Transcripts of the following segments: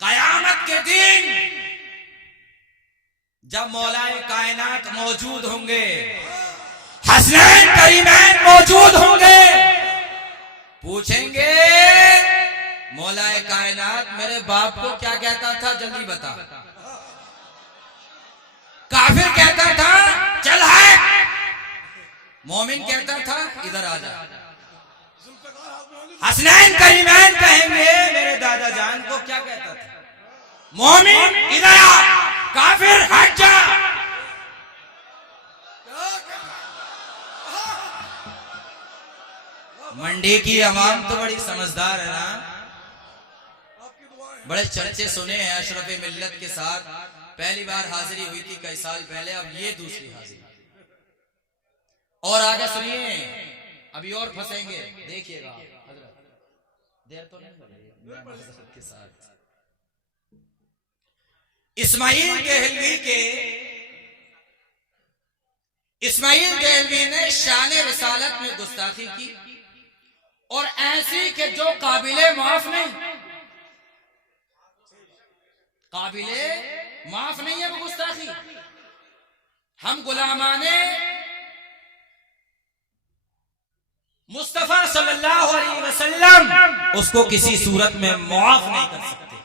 कयामत के दिन जब मौलाए कायनात मौजूद होंगे, हसनैन करीमैन मौजूद होंगे, पूछेंगे मौलाए कायनात मेरे बाप को क्या कहता था, जल्दी बता। काफिर कहता था चल है, मोमिन कहता था इधर आ जा। हसनैन करीमैन कहेंगे मेरे दादा जान को क्या कहता था, मोमिन इधर आ, काफिर हट जा। मंडी की अवाम तो बड़ी समझदार है ना, बड़े चर्चे सुने हैं। अशरफ मिल्लत के साथ पहली बार हाजिरी हुई थी कई साल पहले, अब ये दूसरी हाजिरी। और आगे सुनिए, अभी और फंसेंगे, देखिएगा। देर तो नहीं लगी के साथ। इस्माइल देहलवी ने शान रिसालत में गुस्ताखी की, और ऐसी कि जो काबिले माफ नहीं, काबिले माफ नहीं है वो गुस्ताखी। हम गुलामाने मुस्तफा सल्लल्लाहु अलैहि वसल्लम उसको किसी सूरत में माफ नहीं कर सकते।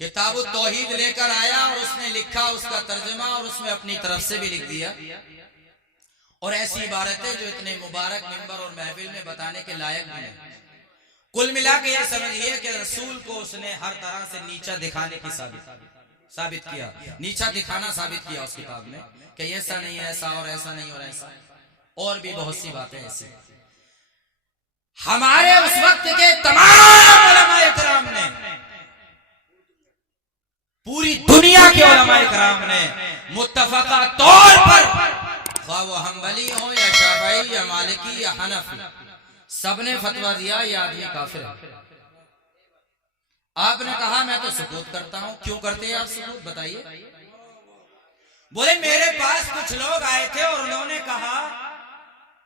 किताब तौहीद लेकर आया और उसने लिखा उसका तर्जुमा, और उसमें अपनी तरफ से भी लिख दिया। और ऐसी इबारतें जो इतने मुबारक मिंबर और महफिल में बताने के लायक नहीं। कुल मिला के यह समझिए कि रसूल को उसने हर तरह से नीचा दिखाने की साबित किया, नीचा दिखाना साबित किया उस किताब में कि ऐसा नहीं है, ऐसा और ऐसा नहीं और ऐसा, और भी बहुत सी बातें ऐसी। हमारे उस वक्त के तमाम उलमाए किराम ने, पूरी दुनिया के उलमाए किराम ने मुत्तफका तौर पर, वो हम्बली हो या शाफई या मालिकी या हनफी, सबने फतवा दिया ये आदमी काफिर है। आपने कहा मैं तो सुकूत करता हूं। क्यों करते हैं आप सुकूत, बताइए। बोले मेरे पास कुछ लोग आए थे और उन्होंने कहा,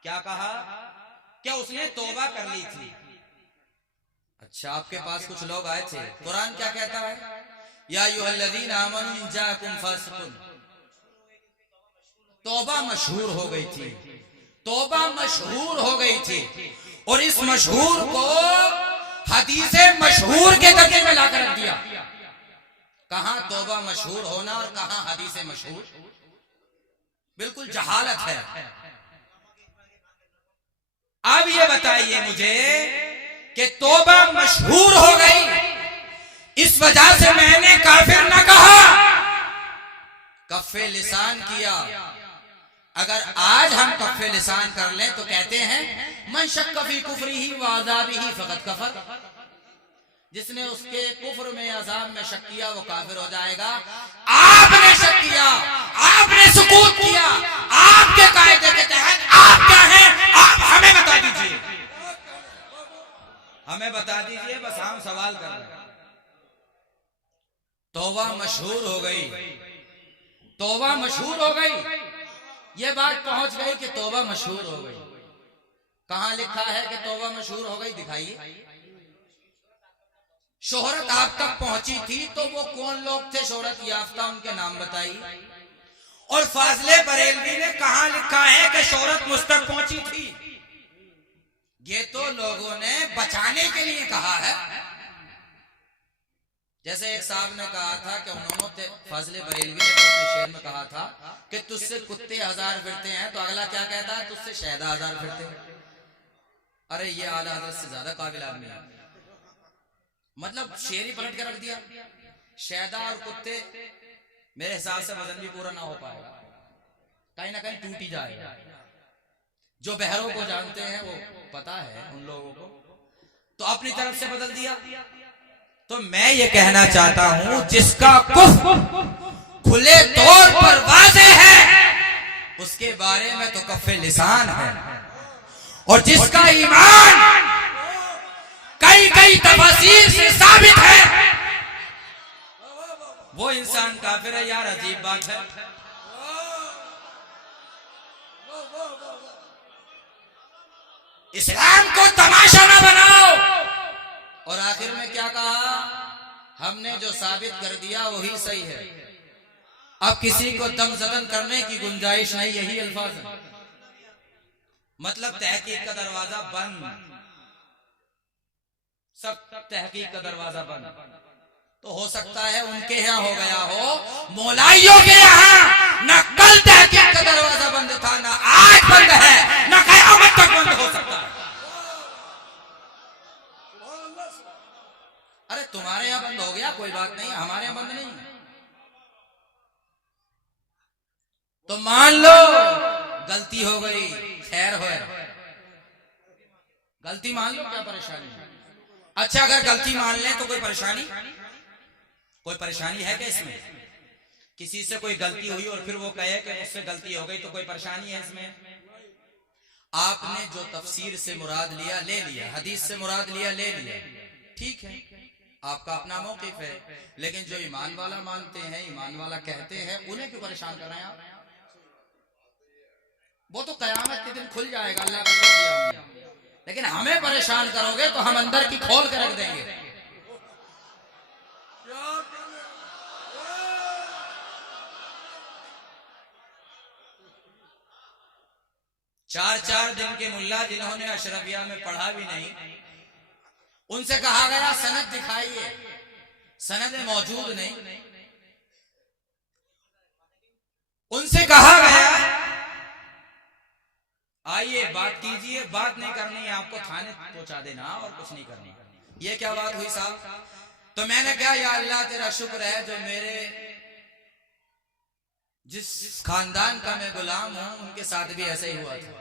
क्या कहा, क्या उसने तौबा कर ली थी। अच्छा, आपके पास कुछ लोग आए थे, कुरान क्या कहता है, या अय्युहल्लज़ीना आमनू इन जाअकुम फासिकुन। तौबा मशहूर हो गई थी, तौबा मशहूर हो गई थी, और इस मशहूर को हदीसे मशहूर के दर्जे में लाकर रख दिया। कहां तौबा मशहूर होना और कहां हदीसे मशहूर, बिल्कुल जहालत है। अब ये बताइए मुझे कि तौबा मशहूर हो गई, इस वजह से मैंने काफिर न कहा, कफ़े लिसान किया। अगर आज हम कफ़े लिसान कर लें तो कहते हैं मन शक्क फी कुफ्रिही व अज़ाबिही फ़क़द कफ़र। जिसने उसके कुफ्र में, अज़ाब में शक किया वो काफिर हो जाएगा। आपने शक किया, आपने सुकूत किया, आपके कायदे के तहत आप क्या हैं, आप हमें बता दीजिए, हमें बता दीजिए, बस हम सवाल कर रहे हैं। तौबा मशहूर हो गई, तौबा मशहूर हो गई, ये बात पहुंच गई कि तौबा मशहूर हो गई। कहां लिखा है कि तौबा मशहूर हो गई, दिखाइए। शोहरत आप तक पहुंची थी तो वो कौन लोग थे शोहरत याफ्ता, उनके नाम बताइए। और फाजले बरेलवी ने कहां लिखा है कि शोहरत मुझ तक पहुंची थी। ये तो लोगों ने बचाने के लिए कहा है। जैसे एक साहब ने कहा था कि उन्होंने, फाजले बरेलवी ने अपने शेर में कहा था कि तुझसे कुत्ते 1000 फिरते हैं, तो अगला क्या कहता है, तुझसे शहदा 1000 फिरते हैं। अरे ये आला हज़रत से ज्यादा काबिल आदमी है। मतलब शेर ही पलट के रख दिया। शहदा और कुत्ते मेरे हिसाब से वजन भी पूरा ना हो पाएगा, कहीं ना कहीं टूट ही जाएगा। जो बहरों को जानते हैं वो पता है उन लोगों को, तो अपनी तरफ से बदल दिया। तो मैं ये कहना चाहता हूं, जिसका कुफ्र खुले तौर पर वाज़ेह है उसके बारे में तो कफ़े लिसान है, और जिसका ईमान कई तफसीर से साबित है वो इंसान काफिर है। यार अजीब बात है। इस्लाम को तमाशा ना बनाओ। और आखिर में क्या कहा, हमने जो साबित कर दिया वही सही है। अब किसी को दमजदन करने की गुंजाइश नहीं, यही अल्फाज है। मतलब तहकीक का दरवाजा बंद, सब तहकीक का दरवाजा बंद। तो हो सकता है उनके यहाँ हो गया हो, मौलाइयों के यहाँ न कल तहकीक का दरवाजा बंद था, न आज बंद है, न क़यामत तक बंद हो सकता है। अरे तुम्हारे यहाँ बंद हो गया कोई बात नहीं, हमारे यहाँ बंद नहीं। तो मान लो गलती हो गई, खैर हो, गलती मान लो, क्या परेशानी है? अच्छा अगर गलती मान लें तो कोई परेशानी, कोई परेशानी है क्या इसमें? किसी से कोई गलती हुई और फिर वो कहे कि मुझसे गलती हो गई, तो कोई परेशानी है इसमें? आपने जो तफसीर से मुराद लिया ले लिया, हदीस से मुराद लिया ले लिया, ठीक है, आपका अपना मौक़िफ़ है। लेकिन जो ईमान वाला मानते हैं, ईमान वाला कहते हैं, उन्हें क्यों परेशान कर रहे हैं आप? वो तो कयामत के दिन खुल जाएगा, अल्लाह का दिया। लेकिन हमें परेशान करोगे तो हम अंदर की खोल के रख देंगे। चार दिन के मुल्ला जिन्होंने अशरफिया में पढ़ा भी नहीं, उनसे कहा गया सनद दिखाइए, सनद मौजूद नहीं। उनसे कहा गया आइए बात कीजिए, बात नहीं करनी है आपको, थाने पहुंचा देना और कुछ नहीं करनी। ये क्या बात हुई साहब? तो मैंने कहा या अल्लाह तेरा शुक्र है जो मेरे जिस खानदान का मैं गुलाम हूं उनके साथ भी ऐसा ही हुआ था।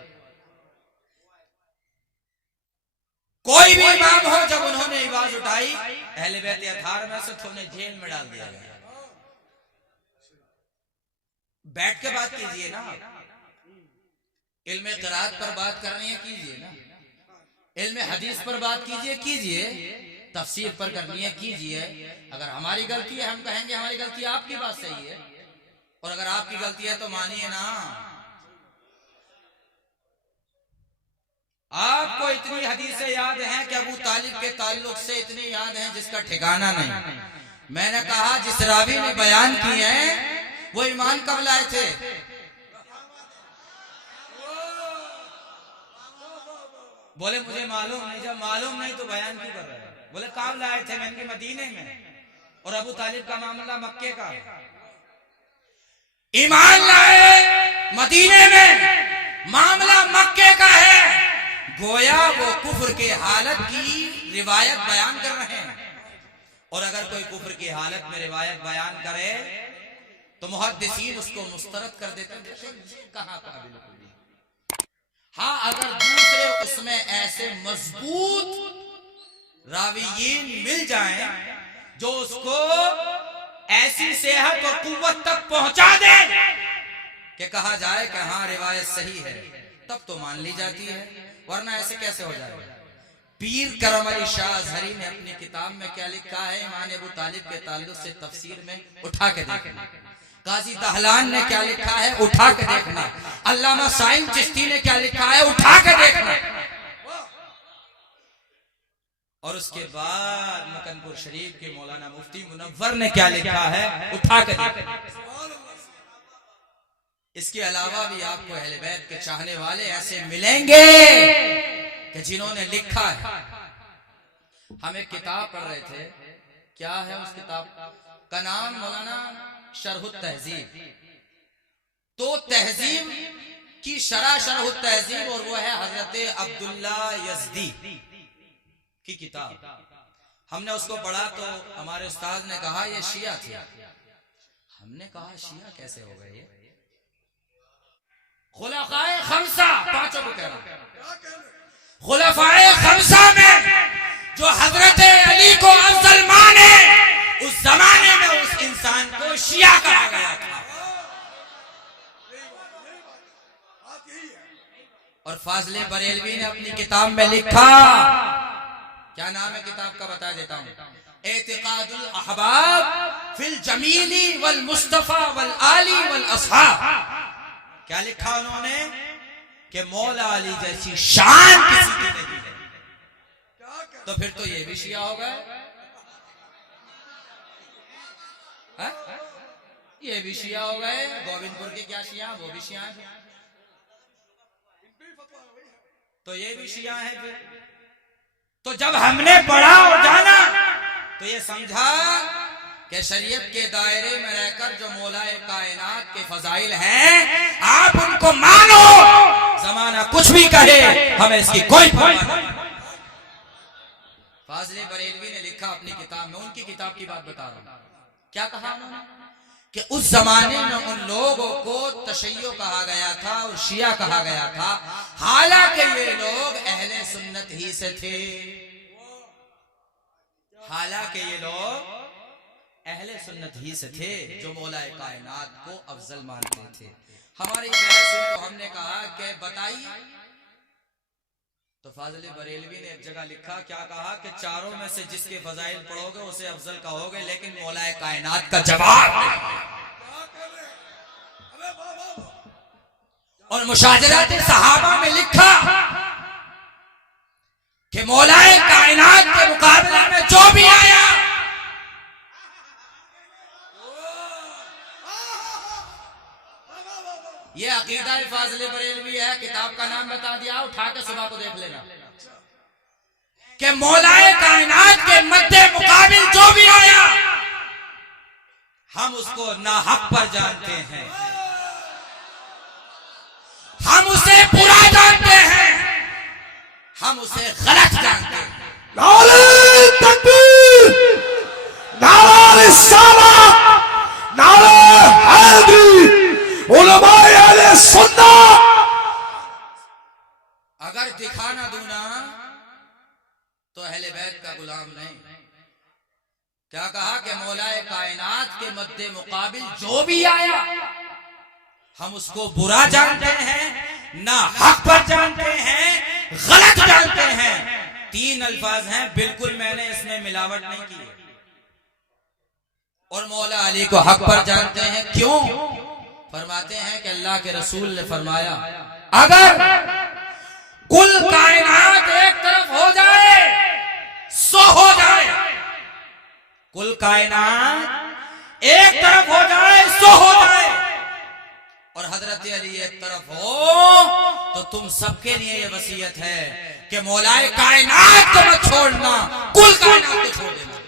कोई भी इमाम हो, जब उन्होंने आवाज उठाई अहले बैत अथार में से, तो उन्हें जेल में डाल दिया गया। बैठ के बात कीजिए ना, इल्म क़िराअत पर बात करनी है कीजिए ना, इल्म हदीस पर बात कीजिए, तफसीर पर करनी है कीजिए। अगर हमारी गलती है हम कहेंगे हमारी गलती, आपकी बात सही है, और अगर आपकी गलती है तो मानिए ना। आपको इतनी हदीसें याद हैं कि अबू तालिब के ताल्लुक से इतनी याद हैं जिसका ठिकाना नहीं। मैंने कहा जिस रावी ने बयान किए हैं वो ईमान कब लाए थे? बोले मुझे मालूम नहीं। जब मालूम नहीं तो बयान क्यों कर रहे हैं? बोले कब लाए थे? मैंने मदीने में, और अबू तालिब का मामला मक्के का। ईमान लाए मदीने में, मामला मक्के का है। गोया वो कुफ्र के हालत की रिवायत बयान कर रहे हैं, और अगर कोई कुफ्र की हालत में रिवायत बयान करे तो मुहद्दिसीन उसको मुस्तरद कर देते हैं। कहाँ का बिल्कुल। हाँ अगर दूसरे उसमें ऐसे मजबूत रावीयीन मिल जाएं जो उसको ऐसी सेहत और कुव्वत तक पहुंचा दे कि कहा जाए कि हाँ रिवायत सही है, तब तो मान ली जाती है, वरना ऐसे कैसे हो जाएगा। पीर करम अली शाह अज़हरी ने अपनी किताब में क्या लिखा है ईमान अबू तालिब के ताल्लुक से तफसीर में, उठा के देखना। काजी दहलान ने क्या लिखा है, उठा के देखना। अल्लामा साइम चिश्ती ने क्या लिखा है, उठा के देखना। और उसके बाद मकनपुर शरीफ के मौलाना मुफ्ती मुनव्वर ने क्या लिखा है, उठा के देखना। इसके अलावा भी आपको अहले बैत के चाहने वाले ऐसे मिलेंगे कि जिन्होंने लिखा है। हम एक किताब पढ़ रहे थे, क्या है उस किताब का नाम? मौलाना शरहुत तहजीब। तो तहजीब की शरह शरहुत तहजीब, और वो है हजरत अब्दुल्ला यज़दी की किताब। हमने उसको पढ़ा तो हमारे उस्ताद ने कहा ये शिया थे। हमने कहा शिया कैसे हो गए? खुलाफाए खमसा, पांचों को कह रहा हूं, खुलाफाए खमसा में जो हजरत अली को अफजल माने, उस जमाने में उस इंसान को शिया कहा गया था। और फाजले बरेलवी ने अपनी किताब में लिखा, क्या नाम है किताब का बता देता हूं, एतिकादुल अहबाब फिल जमीली वल मुस्तफा वल आली वल असहाब। क्या लिखा उन्होंने कि मौला अली जैसी शान किसी की नहीं है। तो फिर तो ये भी शिया हो गए। है? ये भी शिया हो गए, गोविंदपुर के क्या शिया, वो भी शिया है, तो ये भी शिया है फिर। तो जब हमने पढ़ा और जाना तो ये समझा कि शरीयत के दायरे में रहकर जो मौलाए कायनात के फजाइल हैं, आप उनको मानो, जमाना कुछ भी कहे, हमें इसकी कोई परवाह नहीं। फाजले बरेलवी ने लिखा अपनी किताब में, उनकी किताब की बात बता रहा हूं, क्या कहा उन्होंने कि उस जमाने में उन लोगों को तशय्यो कहा गया था और शिया कहा गया था, हालांकि ये लोग अहले सुन्नत ही से थे, हालांकि ये लोग अहले सुन्नत ही से थे जो मौलाए कायनात को अफजल मानते थे। हमारी बहस को हमने कहा कि बताइए, तो फाजिल बरेलवी ने एक जगह लिखा, क्या कहा कि चारों में से जिसके फजाइल पढ़ोगे उसे अफजल कहोगे, लेकिन मौलाए कायनात का जवाब नहीं। और मुशाजरात सहाबा में लिखा कि मौलाए कायनात के मुकाबले में जो भी आया, ये अकीदा फाजिल बरेलवी है, किताब का नाम बता दिया, उठा के सुबह को देख लेना, कि मौलाए कायनात के मद्दे मुकाबिल जो भी आया हम उसको नाहक पर जानते हैं, हम उसे बुरा जानते हैं, हम उसे गलत जानते हैं। नारे तकबीर, नारे रिसालत, नारे हैदरी, उलमाए अहले सुन्नत। अगर दिखा ना दूं ना तो अहले बैत का गुलाम नहीं। क्या कहा कि मौलाए कायनात के मद्दे मुकाबिल जो भी आया हम उसको बुरा जानते हैं, ना हक पर जानते हैं, गलत जानते हैं। 3 अल्फाज हैं, बिल्कुल मैंने इसमें मिलावट नहीं की। और मौला अली को हक पर जानते हैं, क्यों? फरमाते हैं कि अल्लाह के रसूल ने फरमाया, अगर कुल कायनात एक तरफ हो जाए सो हो जाए, कुल कायनात एक तरफ हो जाए सो हो जाए, और हजरत अली एक तरफ हो तो तुम सबके लिए ये वसीयत है कि मौलाए कायनात को मत छोड़ना, कुल कायनात को छोड़ देना।